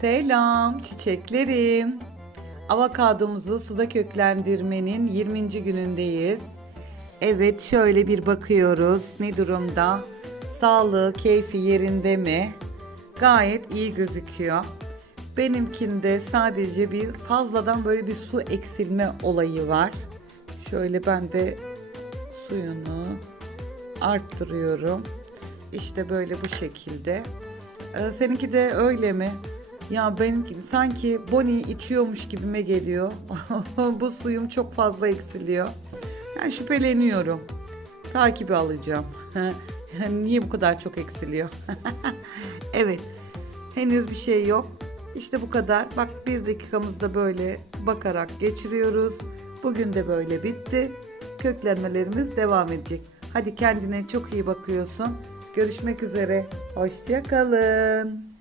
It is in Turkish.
Selam çiçeklerim. Avokadomuzu suda köklendirmenin 20. günündeyiz. Evet şöyle bir bakıyoruz. Ne durumda? Sağlığı, keyfi yerinde mi? Gayet iyi gözüküyor. Benimkinde sadece bir fazladan böyle bir su eksilme olayı var. Şöyle ben de suyunu arttırıyorum. İşte böyle bu şekilde. Ee, seninki de öyle mi? Ya benimki sanki Bonnie içiyormuş gibime geliyor. bu suyum çok fazla eksiliyor. Ben şüpheleniyorum. Takibi alacağım. Niye bu kadar çok eksiliyor? evet. Henüz bir şey yok. İşte bu kadar. Bak bir dakikamızda böyle bakarak geçiriyoruz. Bugün de böyle bitti. Köklenmelerimiz devam edecek. Hadi kendine çok iyi bakıyorsun. Görüşmek üzere. Hoşça kalın.